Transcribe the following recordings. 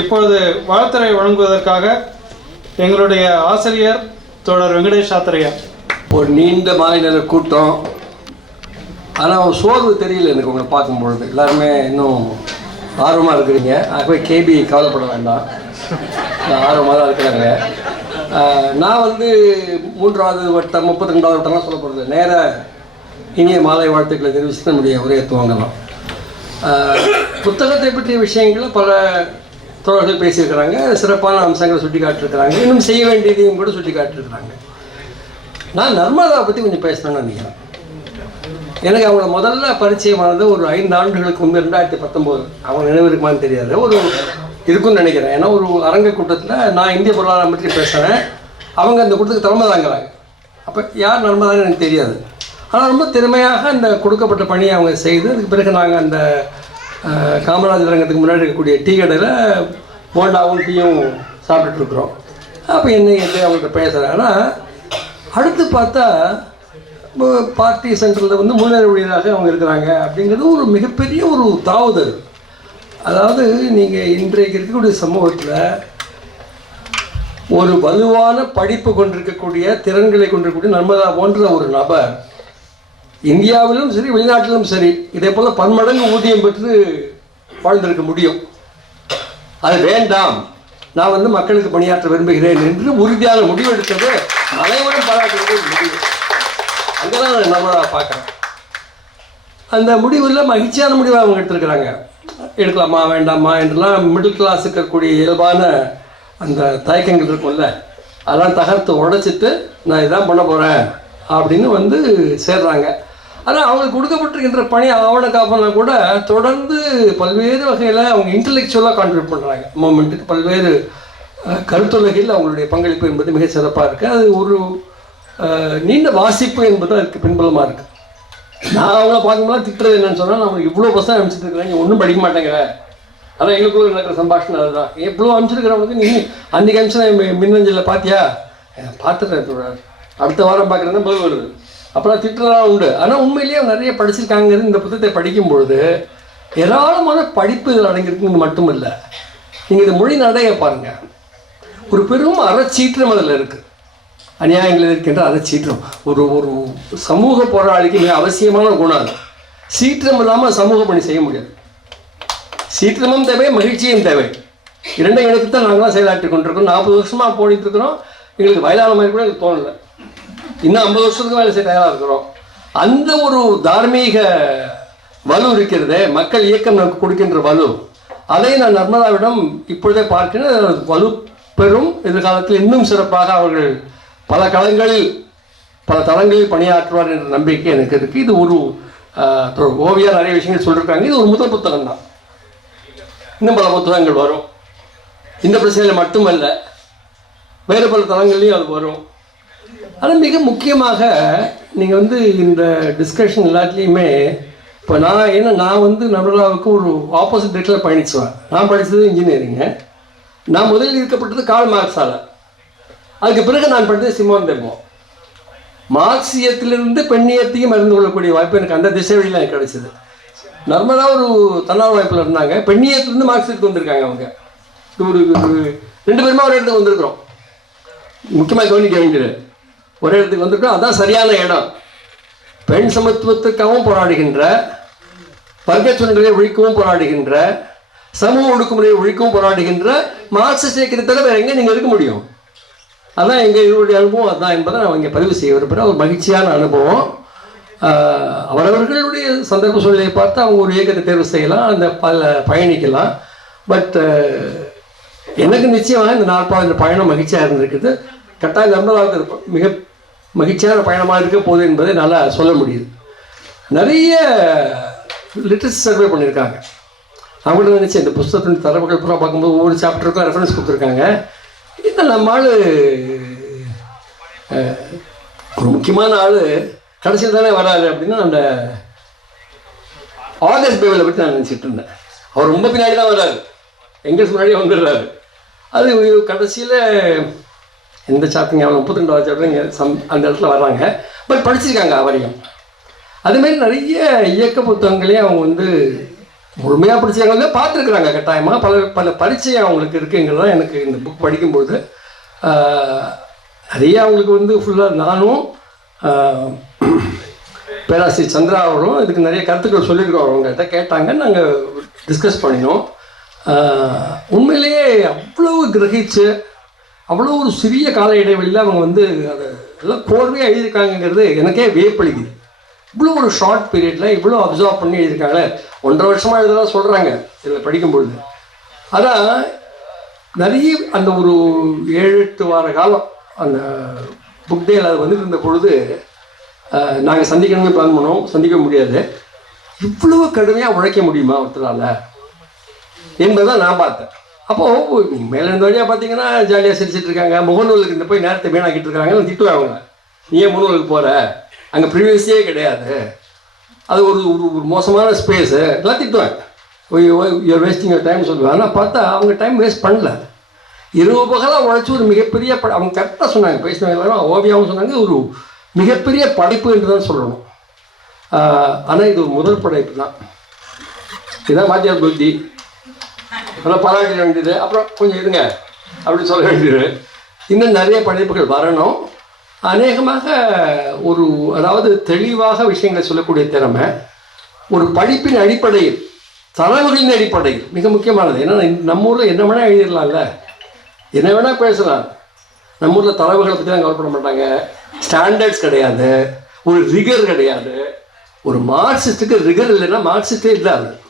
இப்பொழுது வாழ்த்துறை வழங்குவதற்காக எங்களுடைய ஆசிரியர் தோழர் வெங்கடேஷ் ஆத்திரையா ஒரு நீண்ட மாலை நேர கூட்டம். ஆனால் சோர்வு தெரியல எனக்கு உங்களை பார்க்கும்பொழுது. எல்லாருமே இன்னும் ஆர்வமாக இருக்கிறீங்க. ஆகவே கேபி கவலைப்பட வேண்டாம். ஆர்வமாக தான் இருக்கிறாங்க. நான் வந்து மூன்றாவது வட்டம் முப்பத்தி ரெண்டாவது வட்டம்லாம் சொல்ல போகிறது நேராக இனிய மாலை வாழ்த்துக்களை தெரிவித்து நம்முடைய உரையை துவங்கலாம். புத்தகத்தை பற்றிய விஷயங்களை பல தோழர்கள் பேசியிருக்கிறாங்க சிறப்பான அம்சங்களை சுட்டி காட்டிருக்கிறாங்க இன்னும் செய்ய வேண்டியதையும் கூட சுட்டி காட்டிருக்கிறாங்க நான் நர்மதா பற்றி கொஞ்சம் பேசணும்னு நினைக்கிறேன். எனக்கு அவங்கள முதல்ல பரிச்சயமானது ஒரு ஐந்து ஆண்டுகளுக்கு முன்பு ரெண்டாயிரத்தி பத்தொம்போது. அவங்க நினைவு இருக்குமான்னு தெரியாது. ஒரு இருக்குன்னு நினைக்கிறேன். ஏன்னா ஒரு அரங்க கூட்டத்தில் நான் இந்திய பொருளாதாரம் பற்றி பேசுகிறேன் அவங்க அந்த கூட்டத்துக்கு தலைமை தாங்கிறாங்க. அப்போ யார் நர்மதான்னு எனக்கு தெரியாது. ஆனால் ரொம்ப திறமையாக அந்த கொடுக்கப்பட்ட பணியை அவங்க செய்து அதுக்கு பிறகு நாங்கள் அந்த காமராஜர் ரங்கத்துக்கு முன்னாடி இருக்கக்கூடிய டீ கடையில் போண்டாவும் டீயும் சாப்பிட்டுட்டு இருக்கிறோம் அப்போ என்ன எது அவங்கள்ட்ட பேசுகிறாங்கன்னா அடுத்து பார்த்தா இப்போ பார்ட்டி சென்டரில் வந்து முன்னேற ஊழியராக அவங்க இருக்கிறாங்க அப்படிங்கிறது ஒரு மிகப்பெரிய ஒரு தாவுதல் அதாவது நீங்கள் இன்றைக்கு இருக்கக்கூடிய சமூகத்தில் ஒரு வலுவான படிப்பு கொண்டிருக்கக்கூடிய திறன்களை கொண்டிருக்கக்கூடிய நர்மதா போன்ற ஒரு நபர் இந்தியாவிலும் சரி வெளிநாட்டிலும் சரி இதே போல் பன்மடங்கு ஊதியம் பெற்று வாழ்ந்திருக்க முடியும். அது வேண்டாம். நான் வந்து மக்களுக்கு பணியாற்ற விரும்புகிறேன் என்று உறுதியான முடிவெடுத்தது அனைவரும் பாராட்டுவது ஒரு முடிவு. அங்கதான் நான் நர்மதா பார்க்குறேன். அந்த முடிவில் மகிழ்ச்சியான முடிவை அவங்க எடுத்திருக்கிறாங்க. எடுக்கலாமா வேண்டாமா என்றெல்லாம் மிடில் கிளாஸ் இருக்கக்கூடிய இயல்பான அந்த தயக்கங்கள் இருக்கும்ல. அதெல்லாம் தகர்த்து உடைச்சிட்டு நான் இதான் பண்ண போகிறேன் அப்படின்னு வந்து சேர்றாங்க. ஆனால் அவங்களுக்கு கொடுக்கப்பட்டிருக்கின்ற பணி ஆவண காப்பெல்லாம் கூட தொடர்ந்து பல்வேறு வகையில் அவங்க இன்டலெக்சுவலாக கான்ட்ரிபியூட் பண்ணுறாங்க மூமெண்ட்டுக்கு பல்வேறு அஹ், கருத்துலகில் அவங்களுடைய பங்களிப்பு என்பது மிக சிறப்பாக இருக்குது அது ஒரு நீண்ட வாசிப்பு என்பது அதுக்கு பின்புலமாக இருக்குது நான் அவங்கள பார்க்கும்போது திட்டுறது என்னன்னு சொன்னால் நம்ம இவ்வளோ பசங்க அனுப்பிச்சிட்டு இருக்கிறாங்க ஒன்றும் படிக்க மாட்டேங்கிற. அதான் எங்களுக்குள்ள நடக்கிற சம்பாஷணம் அதுதான். எவ்வளோ அனுப்பிச்சிருக்கிறவங்களுக்கு நீ அன்றைக்கி அனுப்பிச்சு மின்னஞ்சலில் பார்த்தியா பார்த்துட்டேன் அடுத்த வாரம் பார்க்குறதுனா பதில் வருது. அப்புறம் திட்டலாம் உண்டு. ஆனால் உண்மையிலேயே நிறைய படிச்சிருக்காங்கிறது இந்த புத்தகத்தை படிக்கும்பொழுது ஏராளமான படிப்பு இதில் அடங்கியிருக்குன்னு மட்டும் இல்லை நீங்கள் இந்த மொழி நடையை பாருங்கள் ஒரு பெரும் அறச்சீற்றம் அதில் இருக்குது அநியாயங்கள் இருக்கின்ற அறச்சீற்றம். சீற்றம் ஒரு ஒரு சமூக போராளிக்கு மிக அவசியமான குணம் அது. சீற்றம் இல்லாமல் சமூக பணி செய்ய முடியாது. சீற்றமும் தேவை மகிழ்ச்சியும் தேவை. இரண்டையும் இணைத்து தான் நாங்களாம் செயலாற்றி கொண்டிருக்கோம் நாற்பது வருஷமாக போடிட்டு இருக்கிறோம். எங்களுக்கு வயதான மாதிரி கூட எனக்கு தோணலை. இன்னும் ஐம்பது வருஷத்துக்கு வேலை செய்ய தயாராக இருக்கிறோம். அந்த ஒரு தார்மீக வலு இருக்கிறதே மக்கள் இயக்கம் நமக்கு கொடுக்கின்ற வலு. அதை நான் நர்மதாவிடம் இப்பொழுதே பார்க்கிறேன். வலு பெறும். எதிர்காலத்தில் இன்னும் சிறப்பாக அவர்கள் பல களங்களில் பல தளங்களில் பணியாற்றுவார் என்ற நம்பிக்கை எனக்கு இருக்குது இது ஒரு ஓவியா நிறைய விஷயங்கள் சொல்லியிருக்காங்க இது ஒரு முதல் புத்தகம் தான். இன்னும் பல புத்தகங்கள் வரும். இந்த பிரச்சனையில் மட்டுமல்ல வேறு பல தளங்கள்லையும் அது வரும். ஆனால் மிக முக்கியமாக நீங்கள் வந்து இந்த டிஸ்கஷன் எல்லாத்துலேயுமே இப்போ நான் ஏன்னா நான் வந்து நர்மதாவுக்கு ஒரு ஆப்போசிட் டேட்டில் பயணிச்சுவேன் நான் படித்தது இன்ஜினியரிங்கு நான் முதலில் இருக்கப்பட்டது கால் மார்க்ஸால் அதுக்கு பிறகு நான் படித்தது சிமோன் தெம்போ. மார்க்சியத்திலிருந்து பெண்ணியத்தையும் அறிந்து கொள்ளக்கூடிய வாய்ப்பு எனக்கு அந்த திசை வழியில் எனக்கு கிடைச்சது. நர்மதா ஒரு தன்னார்வ வாய்ப்பில் இருந்தாங்க. பெண்ணியத்திலிருந்து மார்க்சியத்துக்கு வந்திருக்காங்க அவங்க. ஒரு ஒரு- ரெண்டு பேருமே ஒரு இடத்துக்கு வந்திருக்கிறோம். முக்கியமாக கவனிக்க வேண்டியது. ஒரே இடத்துக்கு வந்திருக்கோம் அதான் சரியான இடம். பெண் சமத்துவத்துக்காகவும் போராடுகின்ற வர்க்க ஒழிக்கவும் போராடுகின்ற சமூக ஒடுக்குமுறையை ஒழிக்கவும் போராடுகின்ற மார்க்சிஸ்ட் இயக்கத்தை தவிர வேற எங்கே நீங்கள் இருக்க முடியும். அதான் எங்கள் இவருடைய அனுபவம் அதான் என்பதை நான் இங்கே பதிவு செய்ய விரும்புகிறேன் ஒரு மகிழ்ச்சியான அனுபவம். அவரவர்களுடைய சந்தர்ப்ப சூழ்நிலையை பார்த்து அவங்க ஒரு இயக்கத்தை தேர்வு செய்யலாம் அந்த பல பயணிக்கலாம். பட் எனக்கு நிச்சயமாக இந்த நாற்பது பயணம் மகிழ்ச்சியாக இருந்திருக்குது. கட்டாயம் நம்பதாக இருக்கும் மிக மகிழ்ச்சியான பயணமாக இருக்க போகுது என்பதை என்னால் சொல்ல முடியுது. நிறைய லிட்ரஸி சர்வே பண்ணியிருக்காங்க. நான் கூட நினச்சேன் இந்த புஸ்தகத்தின் தரவுகள் பூரா பார்க்கும்போது ஒவ்வொரு சாப்டருக்கும் ரெஃபரன்ஸ் கொடுத்துருக்காங்க. இந்த நம்ம ஆள் ஒரு முக்கியமான ஆள் கடைசியில் தானே வராரு அப்படின்னா அந்த ஆகஸ்ட் பேவலை பற்றி நான் நினச்சிட்டு இருந்தேன். அவர் ரொம்ப பின்னாடி தான் வர்றாரு எங்கேஸ் முன்னாடியே வந்துடுறாரு. அது கடைசியில் எந்த சாப்பிங்க அவங்க முப்பத்தி ரெண்டாவது சாப்பிட்டு சம் அந்த இடத்துல வர்றாங்க. பட் படிச்சிருக்காங்க அவரையும். அதுமாரி நிறைய இயக்க புத்தகங்களையும் அவங்க வந்து முழுமையாக படிச்சவங்கள பார்த்துருக்குறாங்க கட்டாயமாக பல பல பரிச்சயம் அவங்களுக்கு இருக்குங்கிறது எனக்கு இந்த புக் படிக்கும்போது நிறைய அவங்களுக்கு வந்து ஃபுல்லாக நானும் பேராசிரியர் சந்திரா அவரும் இதுக்கு நிறைய கருத்துக்கள் சொல்லியிருக்கோம் அவங்ககிட்ட கேட்டாங்க. நாங்கள் டிஸ்கஸ் பண்ணினோம். உண்மையிலேயே அவ்வளவு கிரகிச்சு அவ்வளோ ஒரு சிறிய கால இடைவெளியில் அவங்க வந்து அதை எல்லாம் கோர்வையாக எழுதியிருக்காங்கங்கிறது எனக்கே வியப்பளிக்குது. இவ்வளோ ஒரு ஷார்ட் பீரியடில் இவ்வளோ அப்சர்வ் பண்ணி எழுதியிருக்காங்களே ஒன்றரை வருஷமாக எழுதலாம் சொல்கிறாங்க இதில் படிக்கும்பொழுது. அதான் நிறைய அந்த ஒரு ஏழு எட்டு வார காலம் அந்த புக் டேல அது வந்துட்டு இருந்த பொழுது நாங்கள் சந்திக்கணும்னு பிளான் பண்ணோம். சந்திக்க முடியாது. இவ்வளோ கடுமையாக உழைக்க முடியுமா ஒருத்தரால்? என்பதை நான் பார்த்தேன். அப்போது மேலே இருந்த வழியாக பார்த்தீங்கன்னா ஜாலியாக சிரிச்சிட்டு இருக்காங்க. முகநூலுக்கு இந்த போய் நேரத்தை வீணாக்கிட்டு இருக்காங்கன்னு திட்டுவாங்க அவங்க நீ ஏன் முகநூலுக்கு போகிற அங்கே ப்ரிவியஸே கிடையாது. அது ஒரு ஒரு ஒரு மோசமான ஸ்பேஸு எல்லாம் திட்டுவாங்க. யூஆர் வேஸ்டிங் யோர் டைம் சொல்லுவேன் ஆனால் பார்த்தா அவங்க டைம் வேஸ்ட் பண்ணல. இரவு பகலாக உழைச்சி ஒரு மிகப்பெரிய படம் அவங்க கரெக்டாக சொன்னாங்க. பேசினவங்க எல்லாரும் ஓவியாவும் சொன்னாங்க. ஒரு மிகப்பெரிய படைப்பு என்று தான் சொல்லணும். ஆனால் இது ஒரு முதல் படைப்பு தான். இதுதான் வாத்தியார் புத்தி. அதெல்லாம் பாராட்ட வேண்டியது. அப்புறம் கொஞ்சம் இருங்க. அப்படி சொல்ல வேண்டியது. இன்னும் நிறைய படைப்புகள் வரணும். அநேகமாக ஒரு அதாவது தெளிவாக விஷயங்களை சொல்லக்கூடிய திறமை ஒரு படிப்பின் அடிப்படையில் தரவுகளின் அடிப்படையில் மிக முக்கியமானது. ஏன்னா நம்ம ஊரில் என்ன வேணால் எழுதிடலாம்ல. என்ன வேணால் பேசலாம். நம்ம ஊரில் தரவுகளை பற்றி தான் கவலைப்பட மாட்டாங்க. ஸ்டாண்டர்ட்ஸ் கிடையாது. ஒரு ரிகர் கிடையாது. ஒரு மார்க்சிஸ்ட்டுக்கு ரிகர் இல்லைன்னா மார்க்சிஸ்டே இல்லாது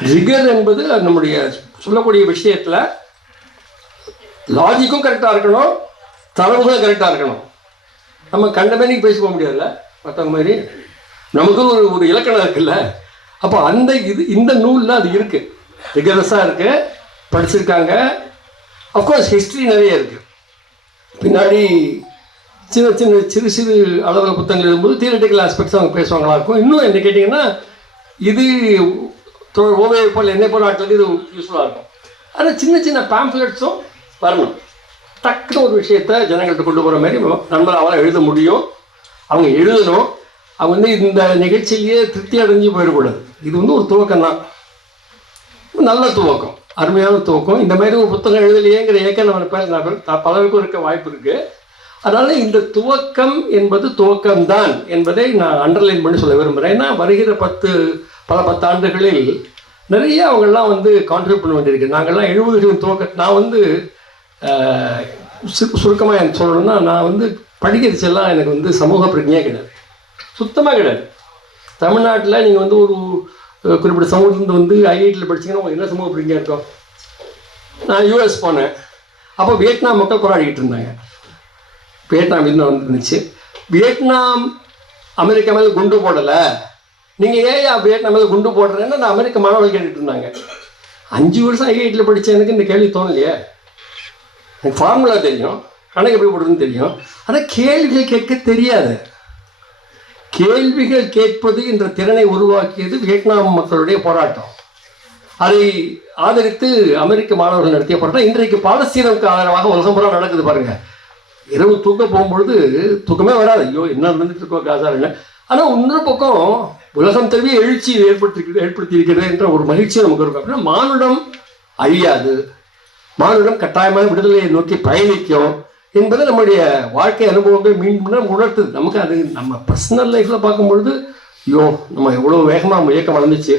ரிகர் என்பது நம்முடைய சொல்லக்கூடிய விஷயத்தில் லாஜிக்கும் கரெக்டாக இருக்கணும் தரவுகளும் கரெக்டாக இருக்கணும். நம்ம கண்டமேனிக்கு பேசி போக முடியாதுல்ல? மற்றவங்க மாதிரி. நமக்கு ஒரு ஒரு இலக்கணம் இருக்குல்ல? அப்போ அந்த இது இந்த நூலில் அது இருக்குது ரிகரஸாக இருக்குது படிச்சிருக்காங்க. அஃப்கோர்ஸ் ஹிஸ்ட்ரி நிறைய இருக்குது பின்னாடி சின்ன சின்ன சிறு சிறு அளவில் புத்தகங்கள் எழுதும்போது தியரட்டிக்கல் ஆஸ்பெக்ட்ஸ் அவங்க பேசுவாங்களா இருக்கும். இன்னும் என்ன கேட்டிங்கன்னா இது ஓவியை போல் என்னை போல் ஆட்களுக்கு இது யூஸ்ஃபுல்லாக இருக்கும் ஆனால் சின்ன சின்ன பேம்ப்லெட்ஸும் வரணும். டக்குன்னு ஒரு விஷயத்த ஜனங்கள்கிட்ட கொண்டு போகிற மாதிரி நண்பர் அவளால் எழுத முடியும். அவங்க எழுதணும். அவங்க வந்து இந்த நிகழ்ச்சியிலேயே திருப்தி அடைஞ்சு போயிடக்கூடாது. இது வந்து ஒரு துவக்கம் தான். நல்ல துவக்கம். அருமையான துவக்கம். இந்த மாதிரி ஒரு புத்தகம் எழுதலையேங்கிற ஏக்கம் நம்ம நான் பலருக்கும் இருக்க வாய்ப்பு இருக்குது அதனால் இந்த துவக்கம் என்பது துவக்கம்தான் என்பதை நான் அண்டர்லைன் பண்ணி சொல்ல விரும்புகிறேன் ஏன்னா வருகிற பத்து பல பத்தாண்டுகளில் நிறைய அவங்கெல்லாம் வந்து கான்ட்ரிபியூட் பண்ண வேண்டியிருக்கு நாங்கள்லாம் எழுபதுகளின் துவக்க நான் வந்து சுருக்கமாக எனக்கு சொல்லணும்னா நான் வந்து படிக்கிறச்செல்லாம் எனக்கு வந்து சமூக பிரஜையாக கிடையாது. சுத்தமாக கிடையாது. தமிழ்நாட்டில் நீங்கள் வந்து ஒரு குறிப்பிட்ட சமூகத்துலேருந்து வந்து ஐஐடியில் படிச்சீங்கன்னா உங்களுக்கு என்ன சமூக பிரஜையாக இருக்கும்? நான் யூஎஸ் போனேன். அப்போ வியட்நாம் மக்கள் போராடிக்கிட்டு இருந்தாங்க. வியட்நாம் இன்னும் வந்துருந்துச்சு. வியட்நாம் அமெரிக்கா மேலே குண்டு போடலை. நீங்கள் ஏன் வியட்நாம் குண்டு போடுறேன்னு நான் அமெரிக்க மாணவர்கள் கேட்டுட்டு இருந்தாங்க. அஞ்சு வருஷம் ஐஐடியில் படித்த எனக்கு இந்த கேள்வி தோணலையே. எனக்கு ஃபார்முலா தெரியும். கணக்கு எப்படி போடுறதுன்னு தெரியும். ஆனால் கேள்விகள் கேட்க தெரியாது. கேள்விகள் கேட்பது என்ற திறனை உருவாக்கியது வியட்நாம் மக்களுடைய போராட்டம். அதை ஆதரித்து அமெரிக்க மாணவர்கள் நடத்திய போராட்டம். இன்றைக்கு பாலஸ்தீனவுக்கு ஆதரவாக உலகம் பூரா நடக்குது பாருங்க. இரவு தூக்க போகும்பொழுது தூக்கமே வராது. ஐயோ என்ன நடந்துட்டு இருக்கோ காசாருன்னு ஆனால் இன்னொரு பக்கம் உலகம் தழுவிய எழுச்சி ஏற்படுத்தி ஏற்படுத்தி இருக்கிறது என்ற ஒரு மகிழ்ச்சி நமக்கு இருக்கும் அப்படின்னா மானுடம் அழியாது. மானுடம் கட்டாயமாக விடுதலையை நோக்கி பயணிக்கும் என்பது நம்முடைய வாழ்க்கை அனுபவங்கள் மீண்டும் உணர்த்துது. நமக்கு அது நம்ம பர்சனல் லைஃப்பில் பார்க்கும்பொழுது ஐயோ நம்ம எவ்வளோ வேகமாக இயக்கம் வளர்ந்துச்சு.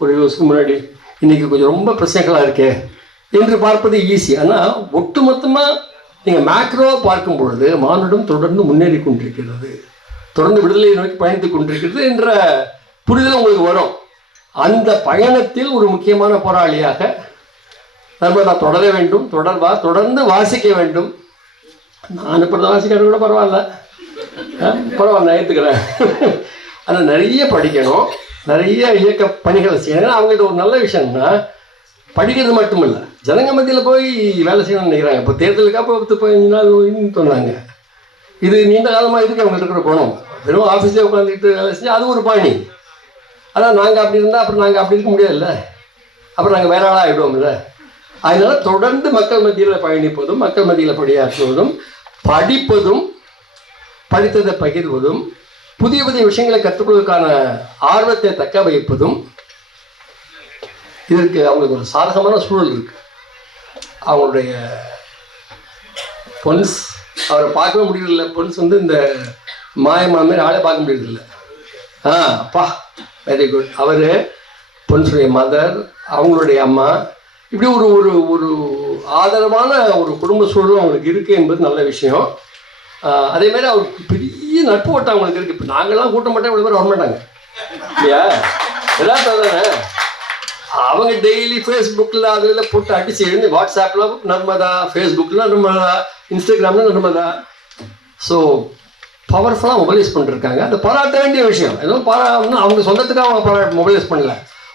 ஒரு வருஷத்துக்கு முன்னாடி இன்றைக்கி கொஞ்சம் ரொம்ப பிரச்சனைகளாக இருக்கே என்று பார்ப்பது ஈஸி ஆனால் ஒட்டுமொத்தமாக நீங்கள் மேக்ரோவாக பார்க்கும் பொழுது மானுடம் தொடர்ந்து முன்னேறி கொண்டிருக்கிறது. தொடர்ந்து விடுதலை நோக்கி பயணித்துக் கொண்டிருக்கிறது என்ற புரிதல் உங்களுக்கு வரும். அந்த பயணத்தில் ஒரு முக்கியமான போராளியாக நர்மதா தொடர வேண்டும் தொடர்வா தொடர்ந்து வாசிக்க வேண்டும். நான் இப்போ வாசிக்கிறது கூட பரவாயில்ல. பரவாயில்ல ஏற்றுக்கிறேன் ஆனால் நிறைய படிக்கணும் நிறைய இயக்க பணிகளை செய்யணும். ஏன்னா அவங்ககிட்ட ஒரு நல்ல விஷயம்னா படிக்கிறது மட்டும் இல்லை ஜனங்க மத்தியில் போய் வேலை செய்யணும்னு நினைக்கிறாங்க. இப்போ தேர்தலுக்கு அப்போ பத்து பதினஞ்சு நாள் சொன்னாங்க. இது நீண்ட காலமாக இதுக்கு அவங்க இருக்கிற குணம். வெறும் ஆஃபீஸில் உட்காந்துக்கிட்டு வேலை செஞ்சு அது ஒரு பாணி ஆனால் நாங்கள் அப்படி இருந்தால் அப்புறம் நாங்கள் அப்படி இருக்க முடியாதுல்ல. அப்புறம் நாங்கள் வேற ஆளாக ஆகிடுவோம்ல அதனால தொடர்ந்து மக்கள் மத்தியில் பயணிப்பதும் மக்கள் மத்தியில் பணியாற்றுவதும் படிப்பதும் படித்ததை பகிர்வதும் புதிய புதிய விஷயங்களை கற்றுக்கொள்வதற்கான ஆர்வத்தை தக்க வைப்பதும் இதற்கு அவங்களுக்கு ஒரு சாதகமான சூழல் இருக்கு. அவங்களுடைய பொன்ஸ் அவரை பார்க்கவே முடியல பொன்ஸ் வந்து இந்த மாயமா மாதிரி ஆளே பார்க்க முடியறதில்ல. ஆ அப்பா வெரி குட் அவர் பொன்சுடைய மதர் அவங்களுடைய அம்மா. இப்படி ஒரு ஒரு ஒரு ஆதரவான ஒரு குடும்ப சூழலும் அவங்களுக்கு இருக்குது என்பது நல்ல விஷயம். அதே மாதிரி அவருக்கு பெரிய நட்பு வட்டம் அவங்களுக்கு இருக்குது இப்போ நாங்கள்லாம் கூட்ட மாட்டோம் இவ்வளோ பேர் வரமாட்டாங்க. இல்லையா? எல்லாரும் தானே அவங்க டெய்லி ஃபேஸ்புக்கில் அதில் போட்டு அடிச்சு எழுந்து வாட்ஸ்அப்பில் நர்மதா ஃபேஸ்புக்கில் நர்மதா இன்ஸ்டாகிராமில் நர்மதா ஸோ பவர்ஃபுல்லாக மொபைலைஸ் பண்ணிருக்காங்க அது பாராட்ட வேண்டிய விஷயம் ஏதோ பாரா அவங்க சொந்தத்துக்காக அவங்க பாரா மொபைலைஸ் பண்ணல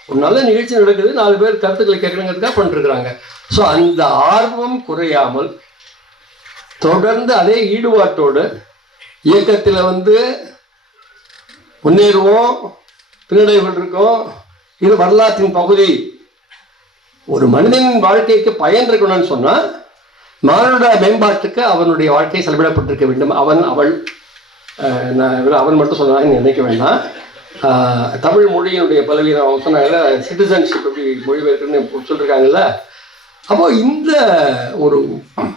ஒரு நல்ல நிகழ்ச்சி நடக்குது நாலு பேர் கருத்துக்களை கேட்கணுங்கிறதுக்காக பண்ணிருக்கிறாங்க ஸோ அந்த ஆர்வம் குறையாமல் தொடர்ந்து அதே ஈடுபாட்டோடு இயக்கத்தில் வந்து முன்னேறுவோம் பின்னடைவுகள் இருக்கும் இது வரலாற்றின் பகுதி. ஒரு மனிதனின் வாழ்க்கைக்கு பயன் இருக்கணும்னு சொன்னால் மானுட மேம்பாட்டுக்கு அவனுடைய வாழ்க்கை செலவிடப்பட்டிருக்க வேண்டும். அவன் அவள் நான் அவன் மட்டும் சொன்னாங்க நினைக்க வேண்டாம். தமிழ் மொழியினுடைய பலவீனம் அவங்க சொன்னாங்கல்ல சிட்டிசன்ஷிப் எப்படி மொழிபெயர்க்குன்னு சொல்லியிருக்காங்கல்ல அப்போ இந்த ஒரு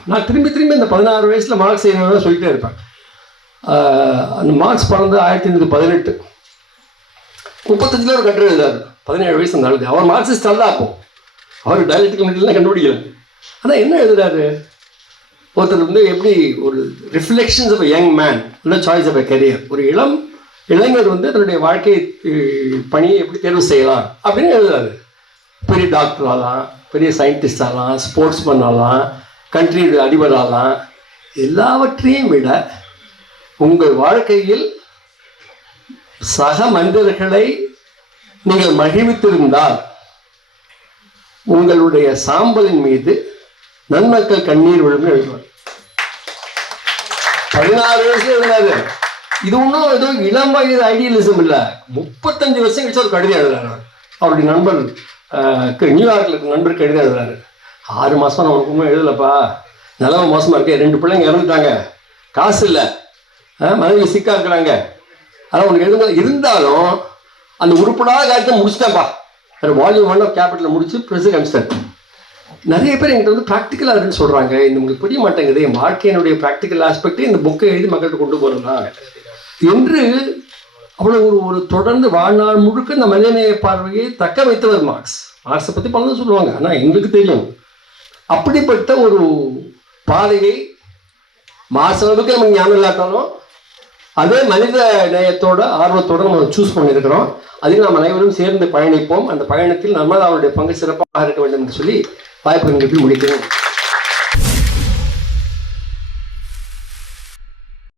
நான் திரும்பி திரும்பி இந்த பதினாறு வயசில் மார்க்ஸ் செய்யணும்னு சொல்லிட்டே இருப்பேன். அந்த மார்க்ஸ் பிறந்து ஆயிரத்தி எண்ணூற்றி பதினெட்டு. முப்பத்தஞ்சில் ஒரு கட்டுரை எழுதாரு பதினேழு வயசு அந்த ஆளுக்கு. அவர் மார்க்சிஸ்ட் அல்ல அப்போ. அவர் டயலக்டிக்கல் கம்யூனிட்டிலாம் கண்டுபிடிக்கல. ஆனால் என்ன எழுதுறாரு? ஒருத்தர் வந்து எப்படி ஒரு ரிஃப்ளெக்ஷன்ஸ் ஆஃப் யங் மேன் இல்லை சாய்ஸ் ஆஃப் அ கரியர் ஒரு இளம் இளைஞர் வந்து தன்னுடைய வாழ்க்கை பணியை எப்படி தேர்வு செய்யலாம் அப்படின்னு எழுதுறாரு. பெரிய டாக்டர் ஆகலாம் பெரிய சயின்டிஸ்ட் ஆகலாம் ஸ்போர்ட்ஸ்மேன் ஆகலாம் கண்ட்ரி அதிபர் ஆகலாம். எல்லாவற்றையும் விட உங்கள் வாழ்க்கையில் சக மனிதர்களை நீங்கள் மகிழ்வித்திருந்தால் உங்களுடைய சாம்பலின் மீது நன்மக்கள் கண்ணீர் விழுந்து எழுதுவார். பதினாறு வருஷம் எழுதினாரு இது ஒன்றும் ஏதோ இளம் வயது ஐடியலிசம் இல்லை. முப்பத்தஞ்சு வருஷம் கழிச்சு ஒரு கடிதம் எழுதுறாரு அவருடைய நண்பர் அஹ், நியூயார்க்கில் இருக்க நண்பர் கடிதம் எழுதுறாரு. ஆறு மாசம் நான் உனக்கு ஒன்றும் எழுதலப்பா. நிலவு மோசமா இருக்கேன் ரெண்டு பிள்ளைங்க இறந்துட்டாங்க. காசு இல்லை. மனைவி சிக்கா இருக்கிறாங்க. ஆனால் உனக்கு எழுத இருந்தாலும் அந்த உருப்படாத காரியத்தை முடிச்சிட்டேன்ப்பா ஒரு வால்யூம் ஒன் ஆஃப் கேபிட்டலில் முடிச்சு ப்ரெஸ் அனுப்பிச்சிட்டேன் நிறைய பேர் எங்கிட்ட வந்து ப்ராக்டிக்கலாக இருக்குன்னு சொல்கிறாங்க இந்த உங்களுக்கு புரிய மாட்டேங்குது. என் வாழ்க்கையினுடைய ப்ராக்டிக்கல் ஆஸ்பெக்டே இந்த புக்கை எழுதி மக்கள்கிட்ட கொண்டு போகிறதா என்று அவ்வளோ ஒரு ஒரு தொடர்ந்து வாழ்நாள் முழுக்க இந்த மனிதநேய பார்வையை தக்க வைத்தவர் மார்க்ஸ். மார்க்ஸை பற்றி பலரும் சொல்லுவாங்க. ஆனால் எங்களுக்கு தெரியும். அப்படிப்பட்ட ஒரு பாதையை மார்க்ஸ் அளவுக்கு நமக்கு ஞானம் இல்லாட்டாலும் அதே மனித நேயத்தோட ஆர்வத்தோட நம்ம சூஸ் பண்ணியிருக்கிறோம். அதில் நாம் அனைவரும் சேர்ந்து பயணிப்போம். அந்த பயணத்தில் நர்மதாவுடைய பங்கு சிறப்பாக இருக்க வேண்டும் என்று சொல்லி வாய்ப்பு எங்களுக்கு முடிக்கிறேன்